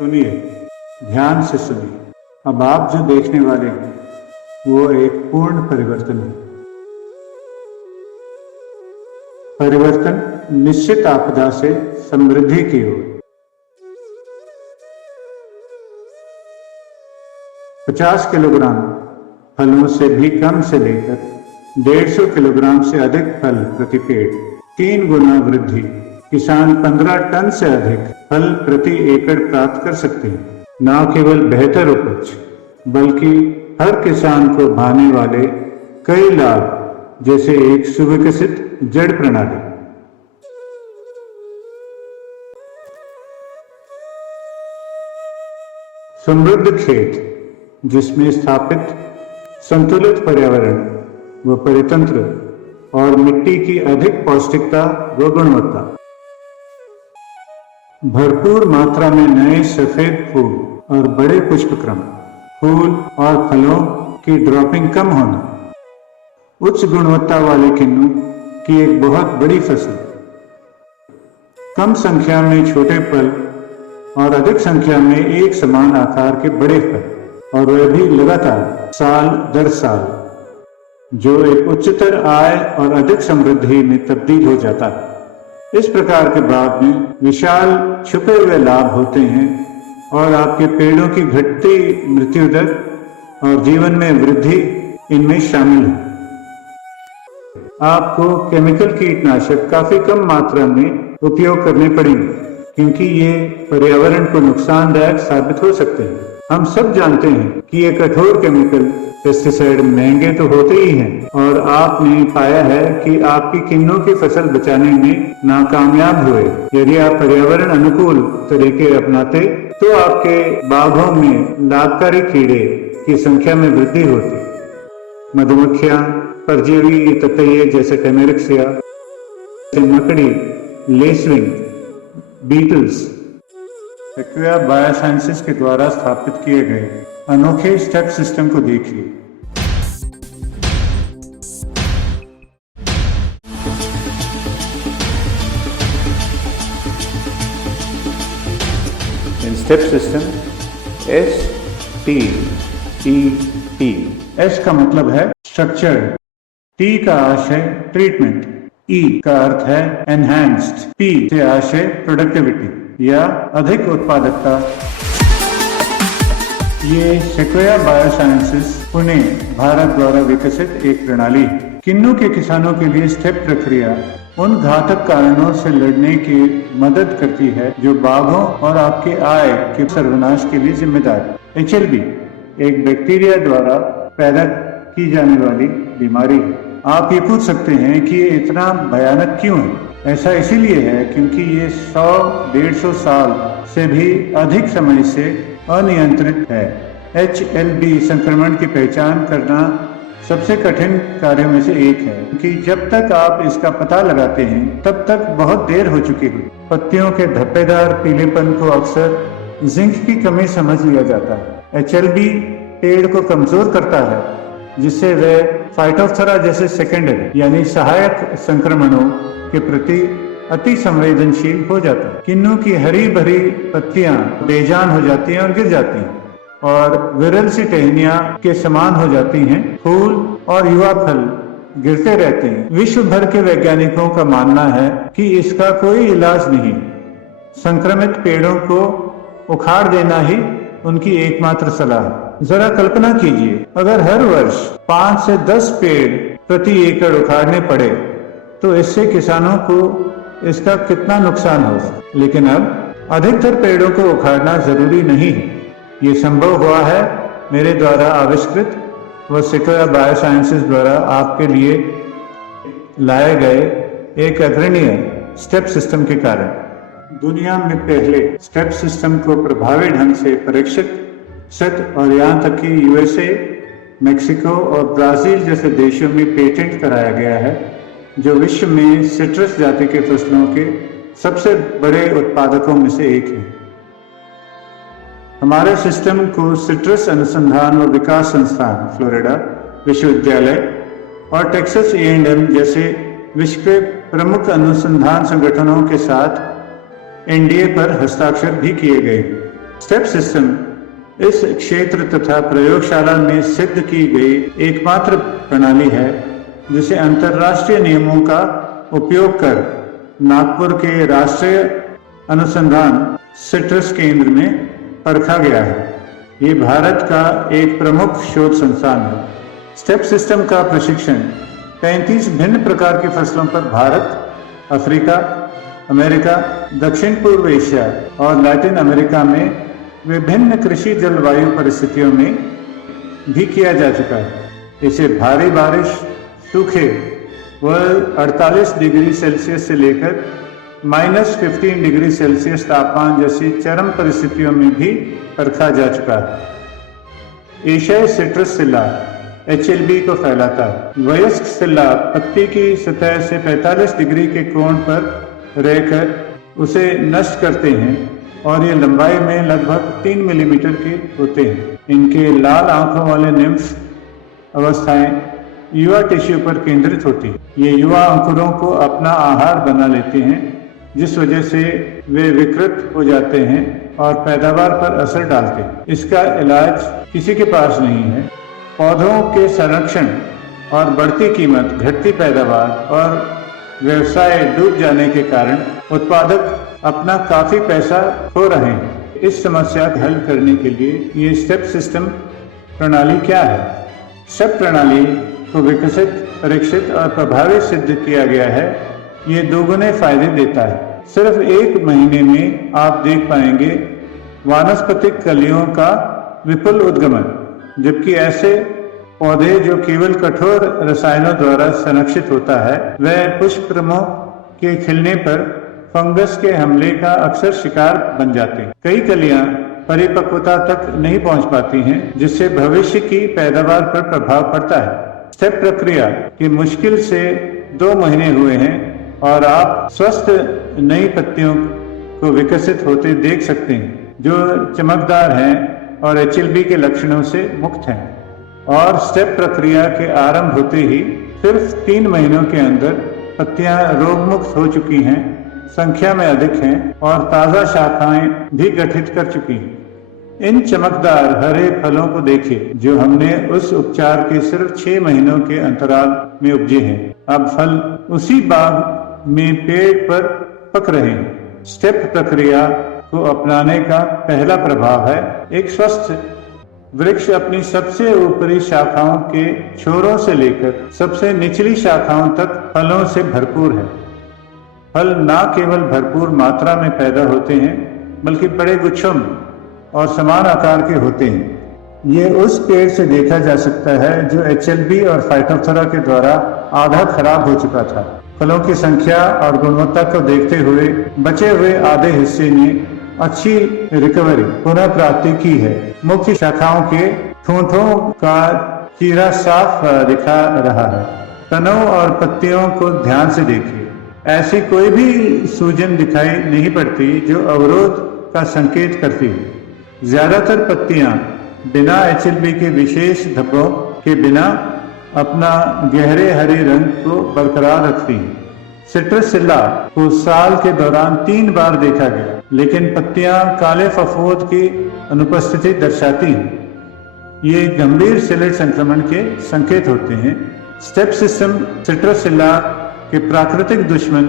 सुनिए, ध्यान से सुनिए। अब आप जो देखने वाले हैं वो एक पूर्ण परिवर्तन है। परिवर्तन निश्चित आपदा से समृद्धि की ओर। 50 किलोग्राम फलों से भी कम से लेकर 150 किलोग्राम से अधिक फल प्रति पेड़, 3 गुना वृद्धि। किसान 15 टन से अधिक फल प्रति एकड़ प्राप्त कर सकते हैं। न केवल बेहतर उपज, बल्कि हर किसान को भाने वाले कई लाभ, जैसे एक सुविकसित जड़ प्रणाली। समृद्ध खेत जिसमें स्थापित संतुलित पर्यावरण व परितंत्र और मिट्टी की अधिक पौष्टिकता व गुणवत्ता। भरपूर मात्रा में नए सफेद फूल और बड़े पुष्पक्रम, फूल और फलों की ड्रॉपिंग कम होना, उच्च गुणवत्ता वाले किन्नू की एक बहुत बड़ी फसल, कम संख्या में छोटे फल और अधिक संख्या में एक समान आकार के बड़े फल, और वह भी लगातार साल दर साल, जो एक उच्चतर आय और अधिक समृद्धि में तब्दील हो जाता है। इस प्रकार के बाग में विशाल छुपे हुए लाभ होते हैं और आपके पेड़ों की घटती मृत्यु दर और जीवन में वृद्धि इनमें शामिल है। आपको केमिकल कीटनाशक काफी कम मात्रा में उपयोग करने पड़ेंगे, क्योंकि ये पर्यावरण को नुकसानदायक साबित हो सकते हैं। हम सब जानते हैं कि ये कठोर केमिकल पेस्टिसाइड महंगे तो होते ही हैं, और आपने पाया है कि आपकी किन्नों की फसल बचाने में नाकामयाब हुए। यदि आप पर्यावरण अनुकूल तरीके अपनाते तो आपके बागों में लाभकारी कीड़े की संख्या में वृद्धि होती। मधुमक्खियां, परजीवी ततैये जैसे टेमेरिक्सिया, मकड़ी, लेसविंग, बीटल्स, सेक्विया बायोसाइंसेस के द्वारा स्थापित किए गए अनोखे स्टेप सिस्टम को देखिए। In step system STEP, S का मतलब है स्ट्रक्चर, T का आशय ट्रीटमेंट, E का अर्थ है एनहांस्ड, P से आशय प्रोडक्टिविटी या अधिक उत्पादकता। ये सेक्विया बायोसाइंसेस पुणे, भारत द्वारा विकसित एक प्रणाली है। किन्नू के किसानों के लिए स्टेप प्रक्रिया उन घातक कारणों से लड़ने की मदद करती है जो बाघों और आपके आय के सर्वनाश के लिए जिम्मेदार है। HLB एक बैक्टीरिया द्वारा पैदा की जाने वाली बीमारी है। आप ये पूछ सकते हैं कि ये इतना भयानक क्यों है? ऐसा इसीलिए है क्योंकि ये 100-150 साल से भी अधिक समय से अनियंत्रित है। HLB संक्रमण की पहचान करना सबसे कठिन कार्यों में से एक है, क्योंकि जब तक आप इसका पता लगाते हैं तब तक बहुत देर हो चुकी है। पत्तियों के धब्बेदार पीलेपन को अक्सर जिंक की कमी समझ लिया जाता है। HLB पेड़ को कमजोर करता है, जिससे वह फाइटोप्थोरा जैसे सेकेंडरी यानी सहायक संक्रमणों के प्रति अति संवेदनशील हो जाता है। किन्नू की हरी भरी पत्तियां बेजान हो जाती हैं और गिर जाती हैं और विरल सी टहनियां के समान हो जाती हैं। फूल और युवा फल गिरते रहते हैं। विश्व भर के वैज्ञानिकों का मानना है कि इसका कोई इलाज नहीं। संक्रमित पेड़ों को उखाड़ देना ही उनकी एकमात्र सलाह है। जरा कल्पना कीजिए, अगर हर वर्ष 5 से 10 पेड़ प्रति एकड़ उखाड़ने पड़े तो इससे किसानों को इसका कितना नुकसान होगा। लेकिन अब अधिकतर पेड़ों को उखाड़ना जरूरी नहीं है। ये संभव हुआ है मेरे द्वारा आविष्कृत व सेक्विया बायोसाइंसेस द्वारा आपके लिए लाए गए एक अग्रणीय स्टेप सिस्टम के कारण। दुनिया में पहले स्टेप सिस्टम को प्रभावी ढंग से परीक्षित और यहाँ तक कि USA, मेक्सिको और ब्राजील जैसे देशों में पेटेंट कराया गया है, जो विश्व में सिट्रस जाति के फसलों के सबसे बड़े उत्पादकों में से एक है। हमारे सिस्टम को सिट्रस अनुसंधान व विकास संस्थान, फ्लोरिडा विश्वविद्यालय और टेक्सास A&M जैसे विश्व के प्रमुख अनुसंधान संगठनों के साथ NDA पर हस्ताक्षर भी किए गए। स्टेप सिस्टम इस क्षेत्र तथा प्रयोगशाला में सिद्ध की गई एकमात्र प्रणाली है जिसे अंतर्राष्ट्रीय नियमों का उपयोग कर नागपुर के राष्ट्रीय अनुसंधान सिट्रस केंद्र में परखा गया है। ये भारत का एक प्रमुख शोध संस्थान है। स्टेप सिस्टम का प्रशिक्षण 35 भिन्न प्रकार की फसलों पर भारत, अफ्रीका, अमेरिका, दक्षिण पूर्व एशिया और लैटिन अमेरिका में विभिन्न कृषि जलवायु परिस्थितियों में भी किया जा चुका है। इसे भारी बारिश, सूखे व 48 डिग्री सेल्सियस से लेकर -15 डिग्री सेल्सियस तापमान जैसी चरम परिस्थितियों में भी परखा जा चुका है। एशियाई सिट्रस सिल्ला HLB को फैलाता है। वयस्क सिल्ला पत्ती की सतह से 45 डिग्री के कोण पर रहकर उसे नष्ट करते हैं और ये लंबाई में लगभग 3 मिलीमीटर के होते हैं। इनके लाल आंखों वाले निम्फ अवस्थाएं युवा टिश्यू पर केंद्रित होती हैं। ये युवा अंकुरों को अपना आहार बना लेते हैं, जिस वजह से वे विकृत हो जाते हैं और पैदावार पर असर डालते हैं। इसका इलाज किसी के पास नहीं है। पौधों के संरक्षण और बढ़ती कीमत, घटती पैदावार और व्यवसाय डूब जाने के कारण उत्पादक अपना काफी पैसा खो रहे हैं। इस समस्या को हल करने के लिए ये स्टेप सिस्टम प्रणाली क्या है? स्टेप प्रणाली को विकसित, परीक्षित और प्रभावी सिद्ध किया गया है। ये दोगुने फायदे देता है। सिर्फ 1 महीने में आप देख पाएंगे वानस्पतिक कलियों का विपुल उद्गमन, जबकि ऐसे पौधे जो केवल कठोर रसायनों द्वारा संरक्षित होता है वह पुष्पक्रमों के खिलने पर फंगस के हमले का अक्सर शिकार बन जाते हैं। कई कलियां परिपक्वता तक नहीं पहुंच पाती हैं, जिससे भविष्य की पैदावार पर प्रभाव पड़ता है। स्टेप प्रक्रिया के मुश्किल से 2 महीने हुए हैं और आप स्वस्थ नई पत्तियों को विकसित होते देख सकते हैं, जो चमकदार हैं और HLB के लक्षणों से मुक्त हैं। और स्टेप प्रक्रिया के आरंभ होते ही सिर्फ 3 महीनों के अंदर पत्तियां रोग मुक्त हो चुकी हैं, संख्या में अधिक हैं और ताजा शाखाएं भी गठित कर चुकी हैं। इन चमकदार हरे फलों को देखिए जो हमने उस उपचार के सिर्फ 6 महीनों के अंतराल में उपजे हैं। अब फल उसी बाग में पेड़ पर पक रहे हैं। स्टेप प्रक्रिया को अपनाने का पहला प्रभाव है एक स्वस्थ वृक्ष अपनी सबसे ऊपरी शाखाओं के छोरों से लेकर सबसे निचली शाखाओं तक फलों से भरपूर है। फल न केवल भरपूर मात्रा में पैदा होते हैं, बल्कि बड़े गुच्छों में और समान आकार के होते हैं। ये उस पेड़ से देखा जा सकता है जो HLB और फाइटोप्थोरा के द्वारा आधा खराब हो चुका था। फलों की संख्या और गुणवत्ता को देखते हुए बचे हुए आधे हिस्से ने अच्छी रिकवरी, पुनः प्राप्ति की है। मुख्य शाखाओं के ठूंठों का चीरा साफ दिखा रहा है। तनों और पत्तियों को ध्यान से देखिए। ऐसी कोई भी सूजन दिखाई नहीं पड़ती जो अवरोध का संकेत करती है। ज्यादातर पत्तियां बिना HLB के विशेष धब्बों के बिना अपना गहरे हरे रंग को बरकरार रखती हैं। सिट्रस सिल्ला को साल के दौरान 3 बार देखा गया, लेकिन पत्तियां काले फफूंद की अनुपस्थिति दर्शाती हैं। ये गंभीर सिलेट संक्रमण के संकेत होते हैं। स्टेप सिस्टम सिट्रस सिल्ला के प्राकृतिक दुश्मन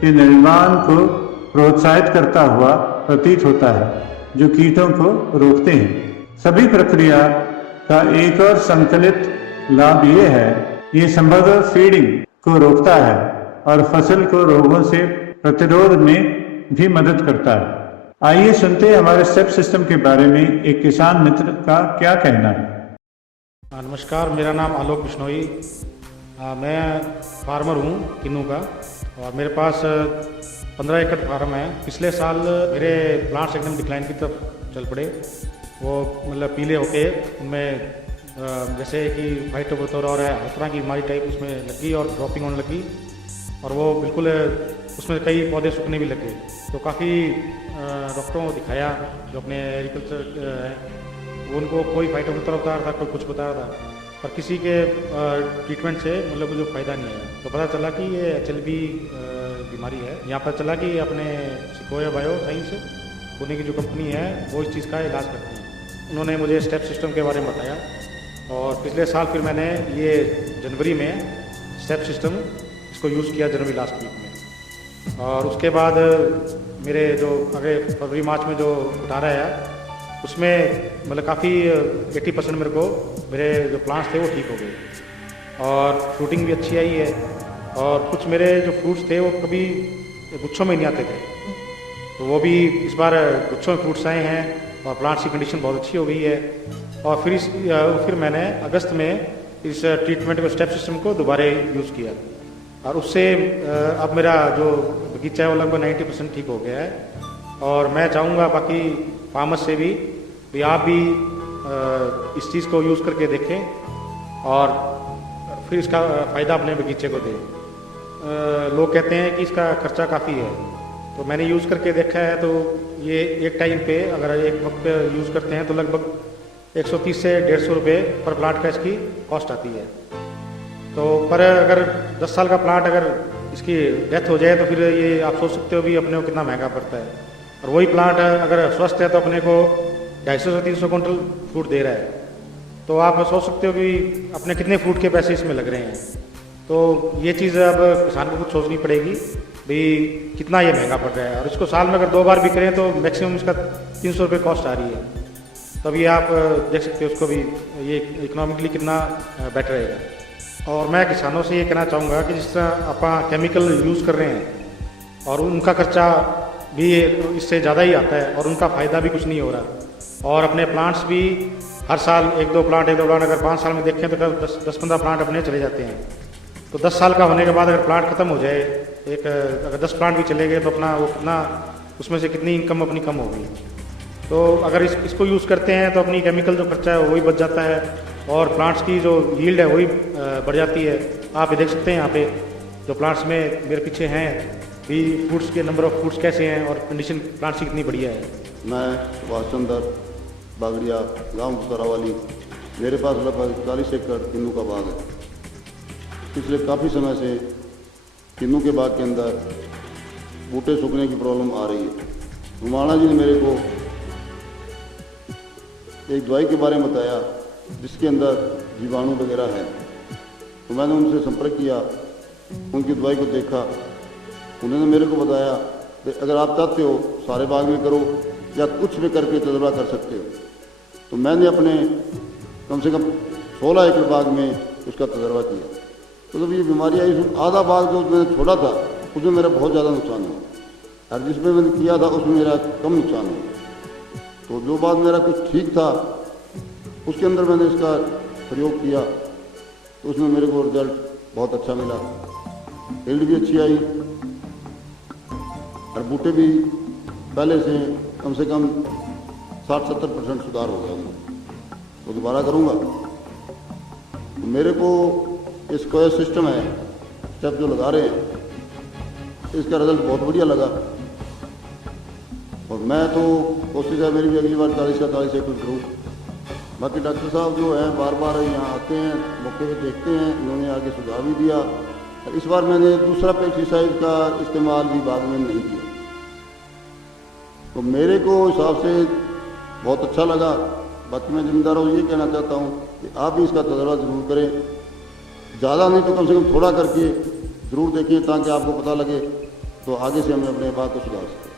के निर्माण को प्रोत्साहित करता हुआ प्रतीत होता है, जो कीटों को रोकते हैं। सभी प्रक्रिया का एक और संकलित लाभ ये है, ये संभवतः फीडिंग को रोकता है और फसल को रोगों से प्रतिरोध में भी मदद करता है। आइए सुनते हैं हमारे स्टेप सिस्टम के बारे में एक किसान मित्र का क्या कहना है। नमस्कार, मेरा नाम आलोक बिश्नोई। मैं फार्मर हूँ किन्नू का और मेरे पास 15 एकड़ फार्म है। पिछले साल मेरे प्लांट्स एकदम डिक्लाइन की तरफ चल पड़े। वो मतलब पीले होके उनमें जैसे कि फाइटोप्थोरा और हर तरह की बीमारी टाइप उसमें लगी और ड्रॉपिंग होने लगी और वो बिल्कुल उसमें कई पौधे सूखने भी लगे। तो काफ़ी डॉक्टरों को दिखाया जो अपने एग्रीकल्चर हैं, उनको कोई फाइटोप्थोरा बता रहा था, कोई कुछ बता रहा था, पर किसी के ट्रीटमेंट से मतलब मुझे फ़ायदा नहीं आया। तो पता चला कि ये HLB बीमारी है। यहाँ पर चला कि अपने सिकोया बायो साइंस पुणे की जो कंपनी है वो इस चीज़ का इलाज करती है। उन्होंने मुझे स्टेप सिस्टम के बारे में बताया और पिछले साल फिर मैंने ये जनवरी में स्टेप सिस्टम इसको यूज़ किया, जनवरी लास्ट वीक में। और उसके बाद मेरे जो अगले फरवरी मार्च में जो 18 है उसमें मतलब काफ़ी 80% मेरे जो प्लांट्स थे वो ठीक हो गए और फ्रूटिंग भी अच्छी आई है। और कुछ मेरे जो फ्रूट्स थे वो कभी गुच्छों में नहीं आते थे, तो वो भी इस बार गुच्छों में फ्रूट्स आए हैं और प्लांट्स की कंडीशन बहुत अच्छी हो गई है। और फिर मैंने अगस्त में इस ट्रीटमेंट को स्टेप सिस्टम को दोबारा यूज़ किया और उससे अब मेरा जो बगीचा है वो लगभग 90% ठीक हो गया है। और मैं चाहूँगा बाकी फार्मर्स से भी आप भी इस चीज़ को यूज़ करके देखें और फिर इसका फ़ायदा अपने बगीचे को दें। लोग कहते हैं कि इसका खर्चा काफ़ी है, तो मैंने यूज़ करके देखा है तो ये एक टाइम पे अगर एक वक्त पे यूज़ करते हैं तो लगभग 130 से 150 रुपये पर प्लांट का इसकी कॉस्ट आती है। तो पर अगर 10 साल का प्लांट अगर इसकी डेथ हो जाए तो फिर ये आप सोच सकते हो भी अपने को कितना महंगा पड़ता है। और वही प्लांट अगर स्वस्थ है तो अपने को 250 से 300 क्विंटल फ्रूट दे रहा है, तो आप सोच सकते हो कि अपने कितने फ्रूट के पैसे इसमें लग रहे हैं। तो ये चीज़ अब किसान को कुछ सोचनी पड़ेगी भाई कितना ये महंगा पड़ रहा है। और इसको साल में अगर 2 बार भी करें तो मैक्सिमम इसका 300 रुपये कॉस्ट आ रही है, तब ये आप देख सकते हो उसको भी ये इकोनॉमिकली कितना बेटर रहेगा। और मैं किसानों से ये कहना चाहूँगा कि जिस तरह आप केमिकल यूज़ कर रहे हैं और उनका खर्चा भी इससे ज़्यादा ही आता है और उनका फ़ायदा भी कुछ नहीं हो रहा। और अपने प्लांट्स भी हर साल 1-2 प्लांट अगर 5 साल में देखें तो 10-15 प्लांट अपने चले जाते हैं। तो 10 साल का होने के बाद अगर प्लांट ख़त्म हो जाए, अगर 10 प्लांट भी चले गए तो अपना वो कितना उसमें से कितनी इनकम अपनी कम होगी। तो अगर इसको यूज़ करते हैं तो अपनी केमिकल जो खर्चा है वही बच जाता है और प्लांट्स की जो यील्ड है वही बढ़ जाती है। आप ये देख सकते हैं यहाँ पे जो प्लांट्स में मेरे पीछे हैं भी फ्रूट्स के नंबर ऑफ फ्रूट्स कैसे हैं और कंडीशन प्लांट्स की कितनी बढ़िया है। मैं सुभाष चंद्र बागड़िया, गांव कुसरावाली। मेरे पास लगभग 40 एकड़ किन्नू का बाग है। पिछले काफ़ी समय से किन्नू के बाग के अंदर बूटे सूखने की प्रॉब्लम आ रही है। रुमाणा जी ने मेरे को एक दवाई के बारे में बताया जिसके अंदर जीवाणु वगैरह है, तो मैंने उनसे संपर्क किया, उनकी दवाई को देखा। उन्होंने मेरे को बताया कि अगर आप चाहते हो सारे बाग में करो या कुछ भी करके तजुर्बा कर सकते हो। तो मैंने अपने कम से कम 16 एकड़ बाग में उसका तजुर्बा किया। तो जब ये बीमारी आई, आधा बाग जो मैंने छोड़ा था उसमें मेरा बहुत ज़्यादा नुकसान हुआ और जिसमें मैंने किया था उसमें मेरा कम नुकसान हुआ। तो जो बात मेरा कुछ ठीक था उसके अंदर मैंने इसका प्रयोग किया तो उसमें मेरे को रिजल्ट बहुत अच्छा मिला। यील्ड भी अच्छी आई और बूटे भी पहले से कम 60-70% सुधार हो गया उनका। तो दोबारा करूँगा। तो मेरे को इस कोई सिस्टम है स्टेप जो लगा रहे हैं इसका रिजल्ट बहुत बढ़िया लगा और मैं तो कोशिश है मेरी भी अगली बार 40 का 40 एकड़ करूँ। बाकी डॉक्टर साहब जो हैं बार बार यहाँ आते हैं, मौके पे देखते हैं, इन्होंने आगे सुझाव भी दिया। इस बार मैंने दूसरा पेस्टिसाइड का इस्तेमाल भी बाग में नहीं किया, तो मेरे को हिसाब से बहुत अच्छा लगा। बाकी मैं जिम्मेदारों को ये कहना चाहता हूँ कि आप भी इसका तजुर्बा जरूर करें, ज़्यादा नहीं तो कम से कम थोड़ा करके ज़रूर देखें ताकि आपको पता लगे तो आगे से हमें अपने बात को सुधार सकें।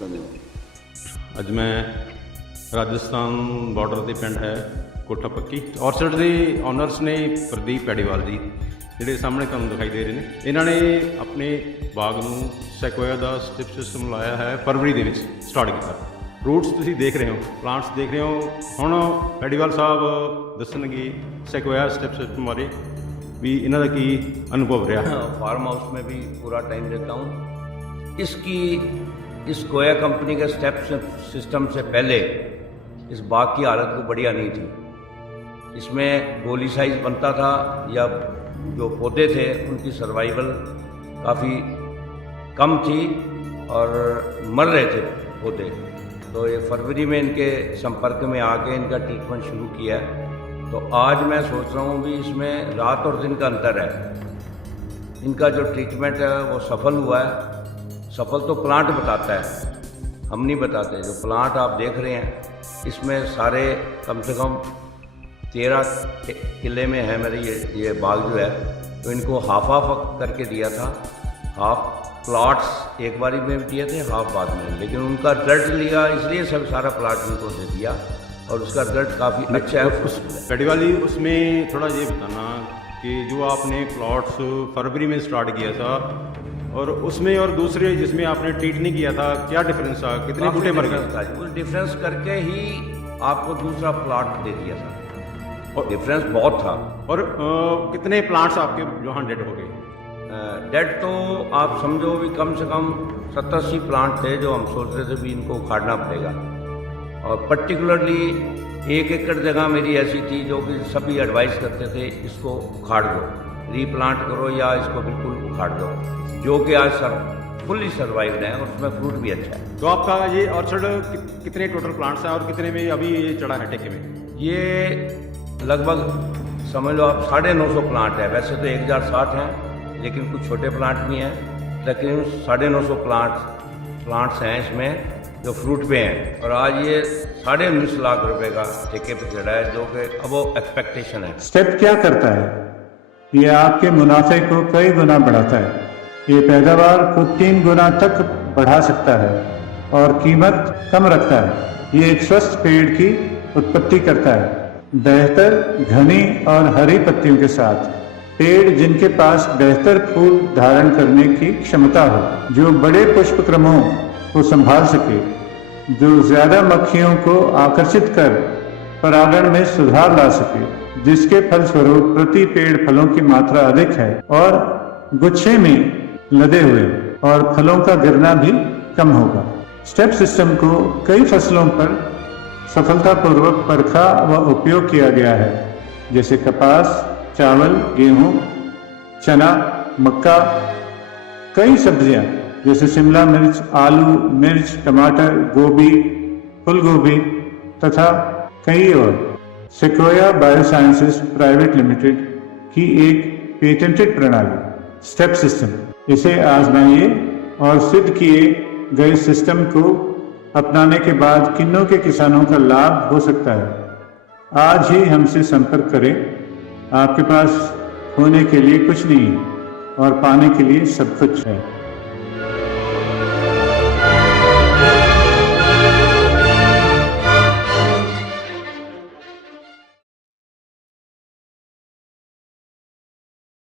धन्यवाद। ਅੱਜ ਮੈਂ ਰਾਜਸਥਾਨ ਬਾਰਡਰ ਦੇ ਪਿੰਡ ਹੈ ਕੋਠਾ ਪੱਕੀ ਔਰਚਰਡ ਦੇ ਓਨਰਸ ਨੇ ਪ੍ਰਦੀਪ ਪੈਡੀਵਾਲ ਜੀ, ਜਿਹੜੇ ਸਾਹਮਣੇ ਤੁਹਾਨੂੰ ਦਿਖਾਈ ਦੇ ਰਹੇ ਨੇ। ਇਹਨਾਂ ਨੇ ਆਪਣੇ ਬਾਗ ਨੂੰ ਸੈਕੁਆਇਆ ਦਾ ਸਟਿਪ ਸਿਸਟਮ ਲਾਇਆ ਹੈ ਫਰਵਰੀ ਦੇ ਵਿੱਚ ਸਟਾਰਟ ਕੀਤਾ। ਰੂਟਸ ਤੁਸੀਂ ਦੇਖ ਰਹੇ ਹੋ, ਪਲਾਂਟਸ ਦੇਖ ਰਹੇ ਹੋ। ਹੁਣ ਪੈਡੀਵਾਲ ਸਾਹਿਬ ਦੱਸਣਗੇ ਸੈਕੁਆਇਆ ਸਟਿਪ ਸਿਸਟਮ ਬਾਰੇ भी इन्हों का की अनुभव रहा। फार्म हाउस में भी पूरा टाइम देता हूँ। इस कोया कंपनी के स्टेप सिस्टम से पहले इस बाग की हालत को बढ़िया नहीं थी। इसमें गोली साइज बनता था या जो पौधे थे उनकी सर्वाइवल काफ़ी कम थी और मर रहे थे पौधे। तो ये फरवरी में इनके संपर्क में आके इनका ट्रीटमेंट शुरू किया है। तो आज मैं सोच रहा हूँ भी इसमें रात और दिन का अंतर है। इनका जो ट्रीटमेंट है वो सफल हुआ है। सफल तो प्लांट बताता है, हम नहीं बताते। जो प्लांट आप देख रहे हैं इसमें सारे कम से कम 13 किले में है मेरे ये बाग जो है। तो इनको हाफ हाफ करके दिया था, हाफ प्लॉट्स एक बारी में दिए थे, हाफ बाद में। लेकिन उनका रिजल्ट लिया इसलिए सब सारा प्लाट उनको दे दिया और उसका रिजल्ट काफ़ी अच्छा है। पेडीवाल जी, उसमें थोड़ा ये बताना कि जो आपने प्लॉट्स फरवरी में स्टार्ट किया था और उसमें और दूसरे जिसमें आपने ट्रीट नहीं किया था, क्या डिफरेंस था? कितने बूटे मर गए? उस डिफरेंस करके ही आपको दूसरा प्लाट दे दिया था और डिफरेंस बहुत था। और कितने प्लांट्स आपके वहाँ डेड हो गए? डेड तो आप समझो भी कम से कम 70-80 प्लांट थे जो हम सोच रहे थे भी इनको उखाड़ना पड़ेगा। और पर्टिकुलरली 1 एकड़ जगह मेरी ऐसी थी जो कि सभी एडवाइस करते थे इसको उखाड़ दो, रीप्लांट करो या इसको बिल्कुल उखाड़ दो, जो कि आज फुल्ली सर्वाइव्ड है और उसमें फ्रूट भी अच्छा है। तो आपका ये ऑर्चर्ड कितने टोटल प्लांट्स हैं और कितने में अभी ये चढ़ा है ठेके में? ये लगभग समझ लो आप 950 प्लांट है। वैसे तो 1060 हैं, लेकिन कुछ छोटे प्लांट भी हैं, लेकिन 950 प्लांट्स हैं इसमें जो फ्रूट पे हैं। और आज ये 19.5 लाख रुपए का ठेके पे चढ़ा है, जो कि अब वो एक्सपेक्टेशन है। स्टेप क्या करता है? ये आपके मुनाफे को कई गुना बढ़ाता है। ये पैदावार को 3 गुना तक बढ़ा सकता है और कीमत कम रखता है। ये एक स्वस्थ पेड़ की उत्पत्ति करता है, बेहतर घनी और हरी पत्तियों के साथ। पेड़ जिनके पास बेहतर फूल धारण करने की क्षमता हो, जो बड़े पुष्पक्रमों को संभाल सके, जो ज्यादा मक्खियों को आकर्षित कर परागण में सुधार ला सके, जिसके फलस्वरूप प्रति पेड़ फलों की मात्रा अधिक है और गुच्छे में लदे हुए और फलों का गिरना भी कम होगा। स्टेप सिस्टम को कई फसलों पर सफलतापूर्वक परखा व उपयोग किया गया है, जैसे कपास, चावल, गेहूं, चना, मक्का, कई सब्जियां जैसे शिमला मिर्च, आलू, मिर्च, टमाटर, गोभी, फूलगोभी तथा कई और। सेक्वोया बायोसाइंसेज प्राइवेट लिमिटेड की एक पेटेंटेड प्रणाली स्टेप सिस्टम, इसे आजमाइए और सिद्ध किए गए सिस्टम को अपनाने के बाद किन्नू के किसानों का लाभ हो सकता है। आज ही हमसे संपर्क करें। आपके पास खोने के लिए कुछ नहीं और पाने के लिए सब कुछ है।